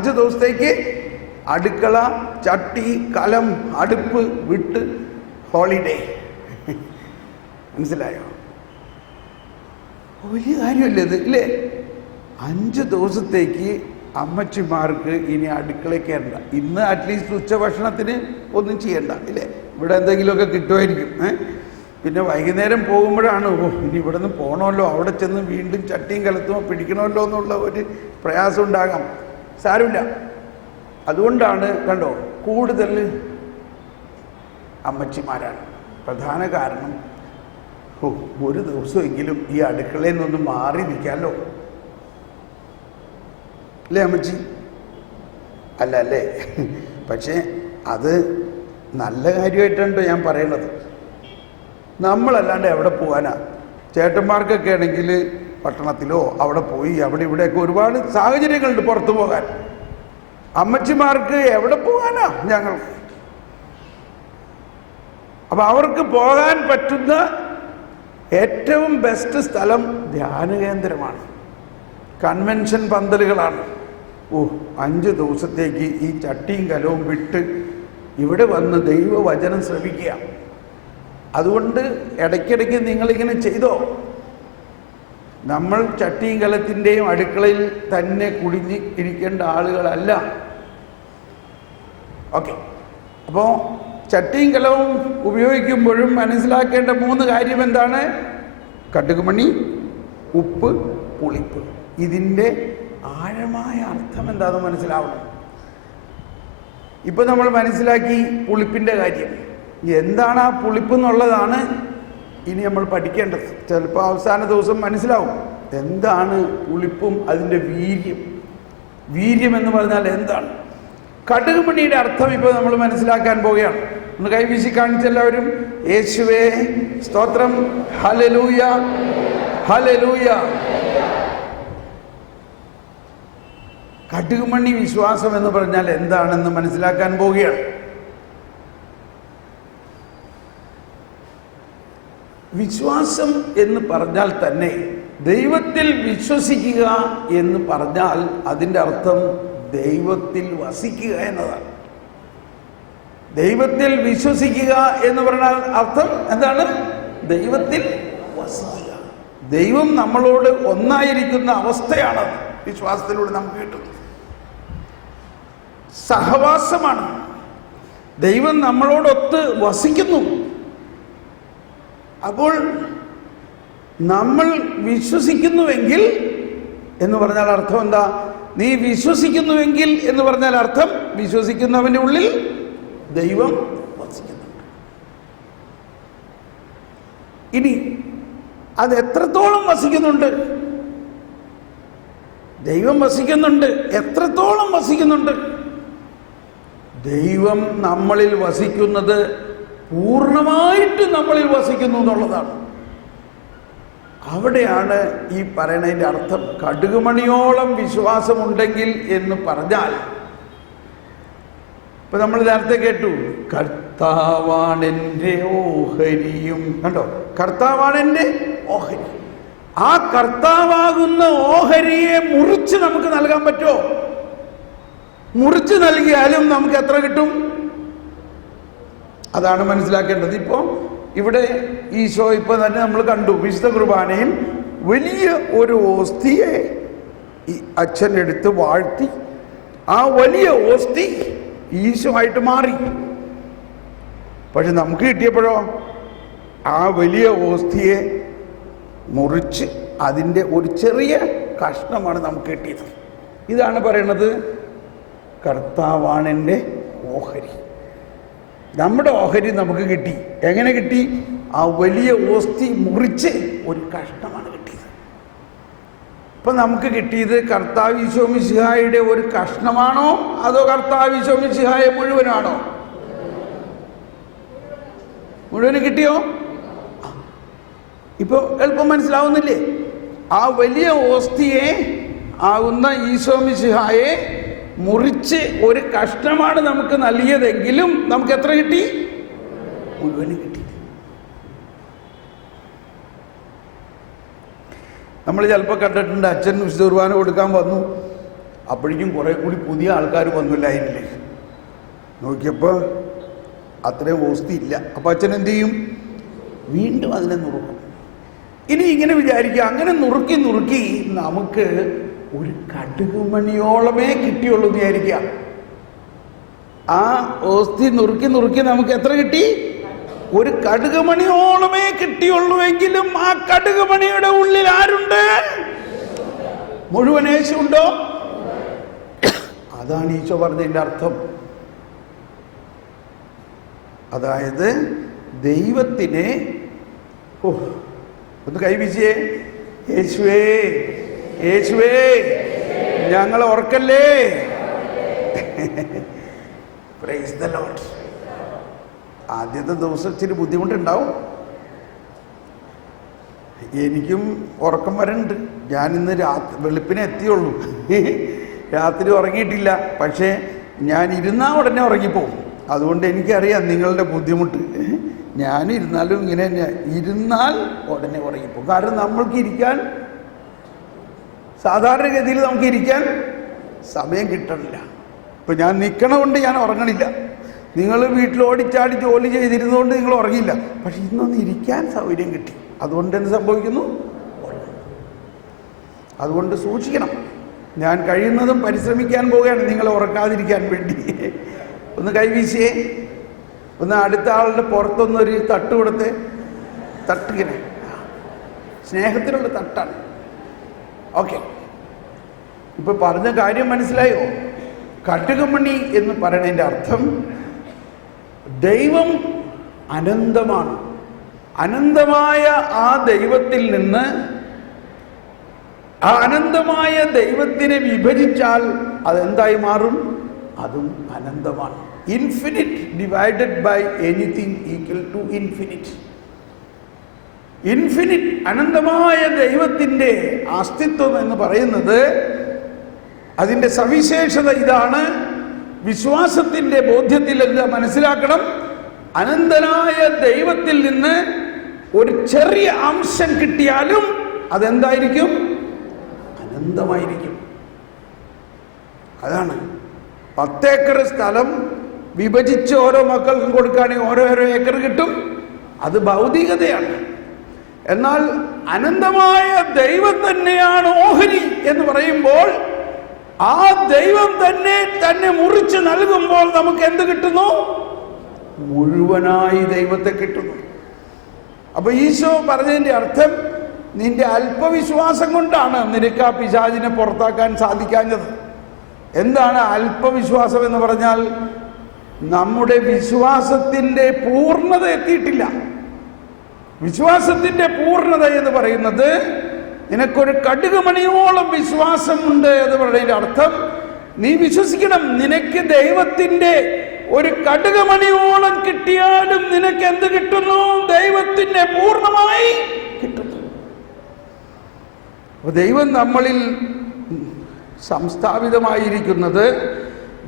5 ദിവസത്തേക്ക് അടുക്കള, ചട്ടി, കലം, അടുപ്പ് വിട്ട് ഹോളിഡേ. മനസ്സിലായോ? വലിയ കാര്യമല്ലേ ഇത്, ഇല്ലേ? 5 ദിവസത്തേക്ക് അമ്മച്ചിമാർക്ക് ഇനി അടുക്കളയിൽ കയറണ്ട. ഇന്ന് അറ്റ്ലീസ്റ്റ് ഉച്ചഭക്ഷണത്തിന് ഒന്നും ചെയ്യണ്ട, ഇല്ലേ? ഇവിടെ എന്തെങ്കിലുമൊക്കെ കിട്ടുമായിരിക്കും. പിന്നെ വൈകുന്നേരം പോകുമ്പോഴാണ് ഇനി ഇവിടെ നിന്ന് പോകണമല്ലോ, അവിടെ ചെന്ന് വീണ്ടും ചട്ടിയും കലത്തുമോ പിടിക്കണമല്ലോ എന്നുള്ള ഒരു പ്രയാസം ഉണ്ടാകാം. സാരമില്ല. അതുകൊണ്ടാണ് കണ്ടോ കൂടുതൽ അമ്മച്ചിമാരാണ്. പ്രധാന കാരണം ഒരു ദിവസമെങ്കിലും ഈ അടുക്കളയിൽ നിന്നൊന്ന് മാറി നിൽക്കാമല്ലോ, അല്ലേ അമ്മച്ചി? അല്ല അല്ലേ? പക്ഷേ അത് നല്ല കാര്യമായിട്ടാണ് ഞാൻ പറയണത്. നമ്മളല്ലാണ്ട് എവിടെ പോകാനാ? ചേട്ടന്മാർക്കൊക്കെ ആണെങ്കിൽ പട്ടണത്തിലോ അവിടെ പോയി അവിടെ ഇവിടെയൊക്കെ ഒരുപാട് സാഹചര്യങ്ങളുണ്ട് പുറത്തു പോകാൻ. അമ്മച്ചിമാർക്ക് എവിടെ പോകാനാ ഞങ്ങൾ? അപ്പം അവർക്ക് പോകാൻ പറ്റുന്ന ഏറ്റവും ബെസ്റ്റ് സ്ഥലം ധ്യാന കേന്ദ്രമാണ്, കൺവെൻഷൻ പന്തലുകളാണ്. 5 ദിവസത്തേക്ക് ഈ ചട്ടിയും കലവും വിട്ട് ഇവിടെ വന്ന് ദൈവവചനം ശ്രവിക്കുക. അതുകൊണ്ട് ഇടയ്ക്കിടയ്ക്ക് നിങ്ങളിങ്ങനെ ചെയ്തോ. നമ്മൾ ചട്ടിയും കലത്തിൻ്റെയും അടുക്കളയിൽ തന്നെ കുടിഞ്ഞ് ഇരിക്കേണ്ട ആളുകളല്ല. ഓക്കെ. അപ്പോൾ ചട്ടിയും കലവും ഉപയോഗിക്കുമ്പോഴും മനസ്സിലാക്കേണ്ട 3 കാര്യം എന്താണ്? കടുകുമണി, ഉപ്പ്, പുളിപ്പ്. ഇതിൻ്റെ ആഴമായ അർത്ഥം എന്താണെന്ന് മനസ്സിലാവണം. ഇപ്പം നമ്മൾ മനസ്സിലാക്കി പുളിപ്പിൻ്റെ കാര്യം. എന്താണ് ആ പുളിപ്പ് എന്നുള്ളതാണ് ഇനി നമ്മൾ പഠിക്കേണ്ടത്. ചിലപ്പോൾ അവസാന ദിവസം മനസ്സിലാവും എന്താണ് പുളിപ്പും അതിൻ്റെ വീര്യം. വീര്യം എന്ന് പറഞ്ഞാൽ എന്താണ്? കടുകുമണിയുടെ അർത്ഥം ഇപ്പോൾ നമ്മൾ മനസ്സിലാക്കാൻ പോവുകയാണ്. ഒന്ന് കൈവീശി കാണിച്ചെല്ലാവരും. യേശുവേ സ്തോത്രം, ഹല്ലേലൂയ, ഹല്ലേലൂയ. കടുകുമണി വിശ്വാസം എന്ന് പറഞ്ഞാൽ എന്താണെന്ന് മനസ്സിലാക്കാൻ പോവുകയാണ്. വിശ്വാസം എന്ന് പറഞ്ഞാൽ തന്നെ ദൈവത്തിൽ വിശ്വസിക്കുക എന്ന് പറഞ്ഞാൽ അതിൻ്റെ അർത്ഥം ദൈവത്തിൽ വസിക്കുക എന്നതാണ്. ദൈവത്തിൽ വിശ്വസിക്കുക എന്ന് പറഞ്ഞാൽ അർത്ഥം എന്താണ്? ദൈവത്തിൽ വസിക്കുക. ദൈവം നമ്മളോട് ഒന്നായിരിക്കുന്ന അവസ്ഥയാണ് വിശ്വാസത്തിലൂടെ നമുക്ക് കിട്ടുന്നത്. സഹവാസമാണ്. ദൈവം നമ്മളോടൊത്ത് വസിക്കുന്നു. അപ്പോൾ നമ്മൾ വിശ്വസിക്കുന്നുവെങ്കിൽ എന്ന് പറഞ്ഞാൽ അർത്ഥം എന്താ? നീ വിശ്വസിക്കുന്നുവെങ്കിൽ എന്ന് പറഞ്ഞാൽ അർത്ഥം വിശ്വസിക്കുന്നവൻ്റെ ഉള്ളിൽ ദൈവം വസിക്കുന്നുണ്ട്. ഇനി അത് എത്രത്തോളം വസിക്കുന്നുണ്ട്? ദൈവം വസിക്കുന്നുണ്ട്. എത്രത്തോളം വസിക്കുന്നുണ്ട്? ദൈവം നമ്മളിൽ വസിക്കുന്നത് പൂർണ്ണമായിട്ട് നമ്മളിൽ വസിക്കുന്നു എന്നുള്ളതാണ്. അവിടെയാണ് ഈ പറയണതിൻ്റെ അർത്ഥം. കടുകുമണിയോളം വിശ്വാസമുണ്ടെങ്കിൽ എന്ന് പറഞ്ഞാൽ, ഇപ്പൊ നമ്മൾ നേരത്തെ കേട്ടു, കർത്താവാണെൻ്റെ ഓഹരിയും. കണ്ടോ? കർത്താവാണെൻ്റെ ഓഹരി. ആ കർത്താവാകുന്ന ഓഹരിയെ മുറിച്ച് നമുക്ക് നൽകാൻ പറ്റുമോ? മുറിച്ച് നൽകിയാലും നമുക്ക് എത്ര കിട്ടും? അതാണ് മനസ്സിലാക്കേണ്ടത്. ഇപ്പോൾ ഇവിടെ ഈശോ ഇപ്പൊ തന്നെ നമ്മൾ കണ്ടു, വിശുദ്ധ കുർബാനയിൽ വലിയ ഒരു ഓസ്തിയെ ഈ അച്ഛൻ എടുത്ത് വാഴ്ത്തി ആ വലിയ ഓസ്തി ഈശോ ആയിട്ട് മാറി. പക്ഷെ നമുക്ക് കിട്ടിയപ്പോഴോ ആ വലിയ ഓസ്തിയെ മുറിച്ച് അതിൻ്റെ ഒരു ചെറിയ കഷ്ണമാണ് നമുക്ക് കിട്ടിയത്. ഇതാണ് പറയണത്, കർത്താവാണെൻ്റെ ഓഹരി. നമ്മുടെ ഓഹരി നമുക്ക് കിട്ടി. എങ്ങനെ കിട്ടി? ആ വലിയ ഓസ്തി മുറിച്ച് ഒരു കഷ്ണമാണ് കിട്ടിയത്. ഇപ്പം നമുക്ക് കിട്ടിയത് കർത്താവ് ഈശോ മിശിഹായുടെ ഒരു കഷ്ണമാണോ അതോ കർത്താവ് ഈശോ മിശിഹായെ മുഴുവനാണോ? മുഴുവന് കിട്ടിയോ? ഇപ്പോൾ എളുപ്പം മനസ്സിലാവുന്നില്ലേ? ആ വലിയ ഓസ്തിയെ ആകുന്ന ഈശോ മിശിഹായെ മുറിച്ച് ഒരു കഷ്ണമാണ് നമുക്ക് നൽകിയതെങ്കിലും നമുക്ക് എത്ര കിട്ടി? മുഴുവന് കിട്ടി. നമ്മൾ ചിലപ്പോൾ കണ്ടിട്ടുണ്ട്, അച്ഛൻ വിശുദ്ധ കുർബാന കൊടുക്കാൻ വന്നു, അപ്പോഴേക്കും കുറേ കൂടി പുതിയ ആൾക്കാർ വന്നു ലൈനിൽ. നോക്കിയപ്പോൾ അത്രയും ഓസ്തി ഇല്ല. അപ്പം അച്ഛൻ എന്ത് ചെയ്യും? വീണ്ടും അതിനെ നുറുക്കും. ഇനി ഇങ്ങനെ വിചാരിക്കുക, അങ്ങനെ നുറുക്കി നുറുക്കി നമുക്ക് ഒരു കടുകുമണിയോളമേ കിട്ടിയുള്ളൂ എന്ന് വിചാരിക്കുക. ആ ഓസ്തി നുറുക്കി നുറുക്കി നമുക്ക് എത്ര കിട്ടി? ഒരു കടുകുമണിയോളമേ കിട്ടിയുള്ളൂവെങ്കിലും ആ കടുകുമണിയുടെ ഉള്ളിൽ ആരുണ്ട്? മുഴുവൻ യേശുണ്ടോ? അതാണ് ഈശോ പറഞ്ഞതിൻ്റെ അർത്ഥം. അതായത് ദൈവത്തിനെ ഒന്ന് കൈവീശിയേ, യേശുവേ യേശുവേ ഞങ്ങളെ ഓർക്കല്ലേ. Price the Lord. ആദ്യത്തെ ദിവസം ഇച്ചിരി ബുദ്ധിമുട്ടുണ്ടാവും. എനിക്കും ഉറക്കം വരുന്നുണ്ട്. ഞാനിന്ന് വെളുപ്പിനെ എത്തിയുള്ളൂ, രാത്രി ഉറങ്ങിയിട്ടില്ല. പക്ഷേ ഞാൻ ഇരുന്നാൽ ഉടനെ ഉറങ്ങിപ്പോവും. അതുകൊണ്ട് എനിക്കറിയാം നിങ്ങളുടെ ബുദ്ധിമുട്ട്. ഞാനിരുന്നാലും ഇങ്ങനെ തന്നെ, ഇരുന്നാൽ ഉടനെ ഉറങ്ങിപ്പോവും. കാരണം നമ്മൾക്ക് ഇരിക്കാൻ, സാധാരണഗതിയിൽ നമുക്ക് ഇരിക്കാൻ സമയം കിട്ടണില്ല. ഇപ്പം ഞാൻ നിൽക്കണമുണ്ട്, ഞാൻ ഉറങ്ങണില്ല. നിങ്ങൾ വീട്ടിൽ ഓടിച്ചാടി ജോലി ചെയ്തിരുന്നുകൊണ്ട് നിങ്ങൾ ഉറങ്ങിയില്ല. പക്ഷെ ഇന്നൊന്ന് ഇരിക്കാൻ സൗകര്യം കിട്ടി. അതുകൊണ്ട് എന്ത് സംഭവിക്കുന്നു? അതുകൊണ്ട് സൂക്ഷിക്കണം. ഞാൻ കഴിയുന്നതും പരിശ്രമിക്കാൻ പോവുകയാണ് നിങ്ങളെ ഉറക്കാതിരിക്കാൻ വേണ്ടി. ഒന്ന് കൈവീശിയേ, ഒന്ന് അടുത്ത ആളുടെ പുറത്തൊന്നൊരു തട്ട് കൊടുത്ത്. തട്ടിങ്ങനെ സ്നേഹത്തിലുള്ള തട്ടാണ്. ഓക്കെ, ഇപ്പൊ പറഞ്ഞ കാര്യം മനസ്സിലായോ? കടുകുമണി എന്ന് പറയുന്നതിൻ്റെ അർത്ഥം ദൈവം അനന്തമാണ്. അനന്തമായ ആ ദൈവത്തിൽ നിന്ന്, ആ അനന്തമായ ദൈവത്തിനെ വിഭജിച്ചാൽ അതെന്തായി മാറും? അതും അനന്തമാണ്. Infinite divided by anything equal to infinite. Infinite, അനന്തമായ ദൈവത്തിൻ്റെ അസ്തിത്വം എന്ന് പറയുന്നത്, അതിൻ്റെ സവിശേഷത ഇതാണ്. വിശ്വാസത്തിൻ്റെ ബോധ്യത്തിൽ എന്താ മനസ്സിലാക്കണം? അനന്തനായ ദൈവത്തിൽ നിന്ന് ഒരു ചെറിയ അംശം കിട്ടിയാലും അതെന്തായിരിക്കും? അനന്തമായിരിക്കും. അതാണ് 10 ഏക്കർ സ്ഥലം വിഭജിച്ച് ഓരോ മക്കൾക്കും കൊടുക്കുകയാണെങ്കിൽ ഓരോരോ ഏക്കർ കിട്ടും. അത് ഭൗതികതയാണ്. എന്നാൽ അനന്തമായ ദൈവം തന്നെയാണ് ഓഹരി എന്ന് പറയുമ്പോൾ, ആ ദൈവം തന്നെ മുറിച്ച് നൽകുമ്പോൾ നമുക്ക് എന്ത് കിട്ടുന്നു? മുഴുവനായി ദൈവത്തെ കിട്ടുന്നു. അപ്പൊ ഈശോ പറഞ്ഞതിന്റെ അർത്ഥം, നിന്റെ അല്പവിശ്വാസം കൊണ്ടാണ് നിനക്ക് ആ പിശാചിനെ പുറത്താക്കാൻ സാധിക്കാഞ്ഞത്. എന്താണ് അല്പവിശ്വാസം എന്ന് പറഞ്ഞാൽ? നമ്മുടെ വിശ്വാസത്തിന്റെ പൂർണ്ണത എത്തിയിട്ടില്ല. വിശ്വാസത്തിന്റെ പൂർണ്ണത എന്ന് പറയുന്നത്, നിനക്കൊരു കടുകുമണിയോളം വിശ്വാസമുണ്ട് എന്ന് പറയുന്നതിന്റെ അർത്ഥം, നീ വിശ്വസിക്കണം, നിനക്ക് ദൈവത്തിന്റെ ഒരു കടുകുമണിയോളം കിട്ടിയാലും നിനക്ക് എന്ത് കിട്ടുന്നു? ദൈവത്തിന്റെ പൂർണ്ണമായി കിട്ടുന്നു. ദൈവം നമ്മളിൽ സംസ്ഥാപിതമായിരിക്കുന്നത്,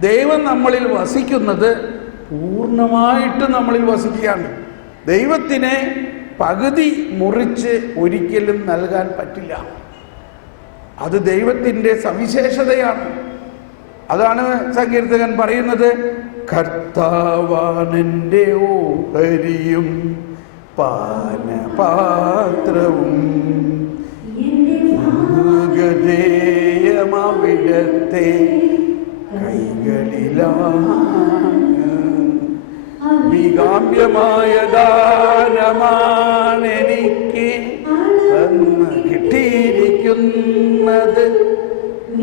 ദൈവം നമ്മളിൽ വസിക്കുന്നത് പൂർണ്ണമായിട്ട് നമ്മളിൽ വസിക്കുകയാണ്. ദൈവത്തിനെ പകുതി മുറിച്ച് ഒരിക്കലും നൽകാൻ പറ്റില്ല. അത് ദൈവത്തിൻ്റെ സവിശേഷതയാണ്. അതാണ് സങ്കീർത്തകൻ പറയുന്നത്, കർത്താവാണെൻ്റെ ഓഹരിയും പാനപാത്രവും അവിടത്തെ കൈകളിലാണ്. വികാമ്യമായ ദാനമാണ് എനിക്ക് തന്ന് കിട്ടിയിരിക്കുന്നത്,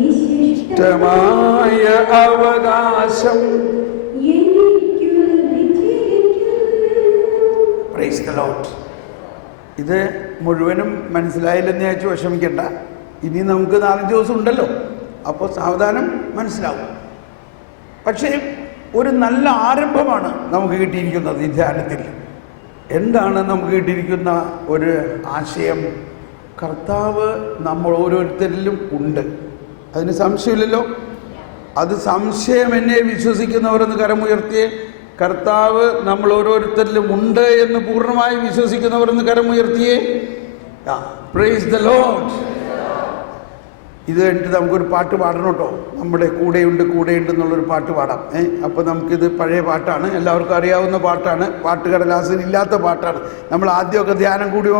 ഇഷ്ടമായ അവകാശം. Praise the Lord. ഇത് മുഴുവനും മനസ്സിലായില്ലെന്ന് വിചാരിച്ച് വിഷമിക്കണ്ട. ഇനി നമുക്ക് 4 ദിവസം ഉണ്ടല്ലോ, അപ്പോൾ സാവധാനം മനസ്സിലാവും. പക്ഷേ ഒരു നല്ല ആരംഭമാണ് നമുക്ക് കിട്ടിയിരിക്കുന്നത് ഈ ധ്യാനത്തിൽ. എന്താണ് നമുക്ക് കിട്ടിയിരിക്കുന്ന ഒരു ആശയം? കർത്താവ് നമ്മൾ ഓരോരുത്തരിലും ഉണ്ട്, അതിന് സംശയമില്ലല്ലോ. അത് സംശയം എന്നെ വിശ്വസിക്കുന്നവരെന്ന് കരമുയർത്തിയേ. കർത്താവ് നമ്മൾ ഓരോരുത്തരിലും ഉണ്ട് എന്ന് പൂർണ്ണമായി വിശ്വസിക്കുന്നവരെന്ന് കരമുയർത്തിയേ. Praise the Lord. ഇത് കഴിഞ്ഞിട്ട് നമുക്കൊരു പാട്ട് പാടണം കേട്ടോ. നമ്മുടെ കൂടെയുണ്ട് കൂടെയുണ്ട് എന്നുള്ളൊരു പാട്ട് പാടാം. അപ്പോൾ നമുക്കിത് പഴയ പാട്ടാണ്, എല്ലാവർക്കും അറിയാവുന്ന പാട്ടാണ്, പാട്ടുകടലാസിൽ ഇല്ലാത്ത പാട്ടാണ്. നമ്മൾ ആദ്യമൊക്കെ ധ്യാനം കൂടിയോ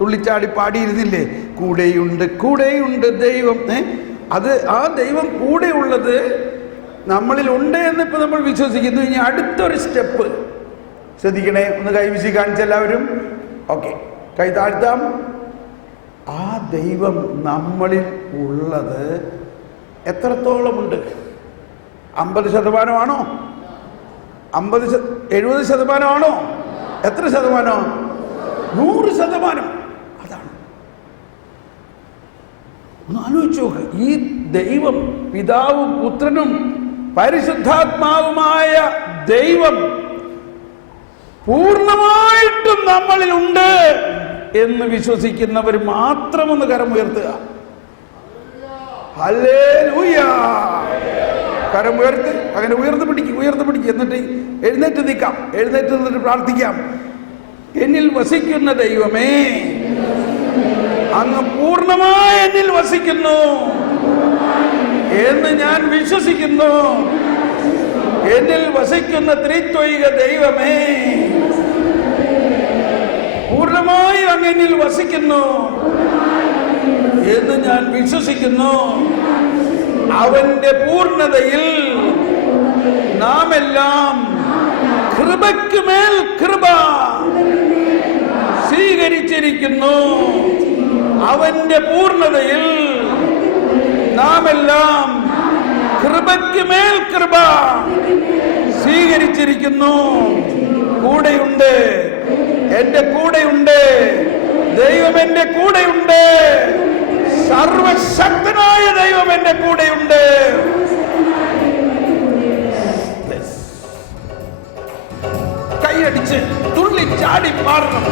തുള്ളിച്ചാടി പാടിയിരുന്നില്ലേ, കൂടെയുണ്ട് കൂടെയുണ്ട് ദൈവം. അത് ആ ദൈവം കൂടെയുള്ളത് നമ്മളിൽ ഉണ്ട് എന്നിപ്പോൾ നമ്മൾ വിശ്വസിക്കുന്നു. ഇനി അടുത്തൊരു സ്റ്റെപ്പ് ശ്രദ്ധിക്കണേ, ഒന്ന് കൈവിശി കാണിച്ച എല്ലാവരും. ഓക്കെ, കൈ താഴ്ത്താം. ആ ദൈവം നമ്മളിൽ ഉള്ളത് എത്രത്തോളമുണ്ട്? 50%ആണോ? 70%ആണോ? എത്ര ശതമാനോ? 100%. അതാണ്. ഒന്ന് ആലോചിച്ച് നോക്ക്. ഈ ദൈവം, പിതാവും പുത്രനും പരിശുദ്ധാത്മാവുമായ ദൈവം പൂർണ്ണമായിട്ടും നമ്മളിൽ ഉണ്ട് എന്ന് വിശ്വസിക്കുന്നവർ മാത്രം ഒന്ന് കരമുയർത്തുക. ഹല്ലേലൂയ. കരമുയർത്ത്, അങ്ങനെ ഉയർന്നു പിടിക്കുക. എന്നിട്ട് എഴുന്നേറ്റ് നിൽക്കാം. എഴുന്നേറ്റ് നിന്നിട്ട് പ്രാർത്ഥിക്കാം. എന്നിൽ വസിക്കുന്ന ദൈവമേ, അങ്ങ് പൂർണ്ണമായി എന്നിൽ വസിക്കുന്നു എന്ന് ഞാൻ വിശ്വസിക്കുന്നു. എന്നിൽ വസിക്കുന്ന ത്രിത്വൈക ദൈവമേ, പൂർണ്ണമായി അങ്ങ് എന്നിൽ വസിക്കുന്നു എന്ന് ഞാൻ വിശ്വസിക്കുന്നു. അവന്റെ പൂർണ്ണതയിൽ നാം എല്ലാം കൃപയ്ക്ക് മേൽ കൃപ സ്വീകരിച്ചിരിക്കുന്നു. അവന്റെ പൂർണ്ണതയിൽ നാം എല്ലാം കൃപയ്ക്ക് മേൽ കൃപ സ്വീകരിച്ചിരിക്കുന്നു. കൂടെയുണ്ട്, എന്റെ കൂടെയുണ്ട് ദൈവം, എന്റെ കൂടെയുണ്ട്. സർവശക്തനായ ദൈവം എന്റെ കൂടെയുണ്ട്. കൈയടിച്ച് തുള്ളി ചാടി പാടണം.